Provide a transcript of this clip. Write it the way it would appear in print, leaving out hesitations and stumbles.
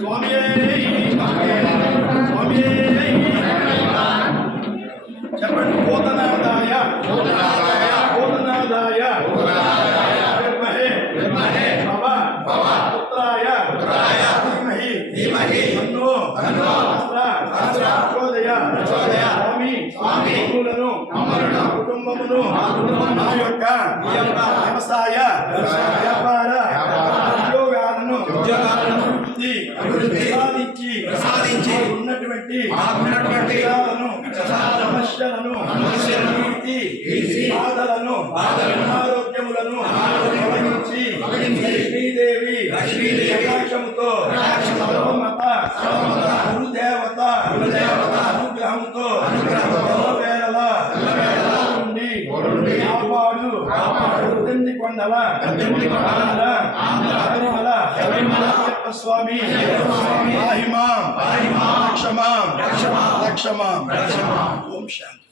స్వామి చెప్పండి. పోతనాదాయ పోతనాదాయ విద్మహే పుత్రాయ ధీమహి తన్నో ప్రచోదయ స్వామి మమ్ములను కుటుంబమును నా యొక్క వ్యవసాయ వ్యాపార ఉద్యోగాలను ప్రసాదించి ఉన్నటువంటి సమస్యలను బాధలను ఆరోగ్యములను లక్ష్మీదేవి కటాక్షముతో గురుదేవత అనుగ్రహంతో కాపాడు కొండల స్వామి లక్ష్మా ఓం శాంతి.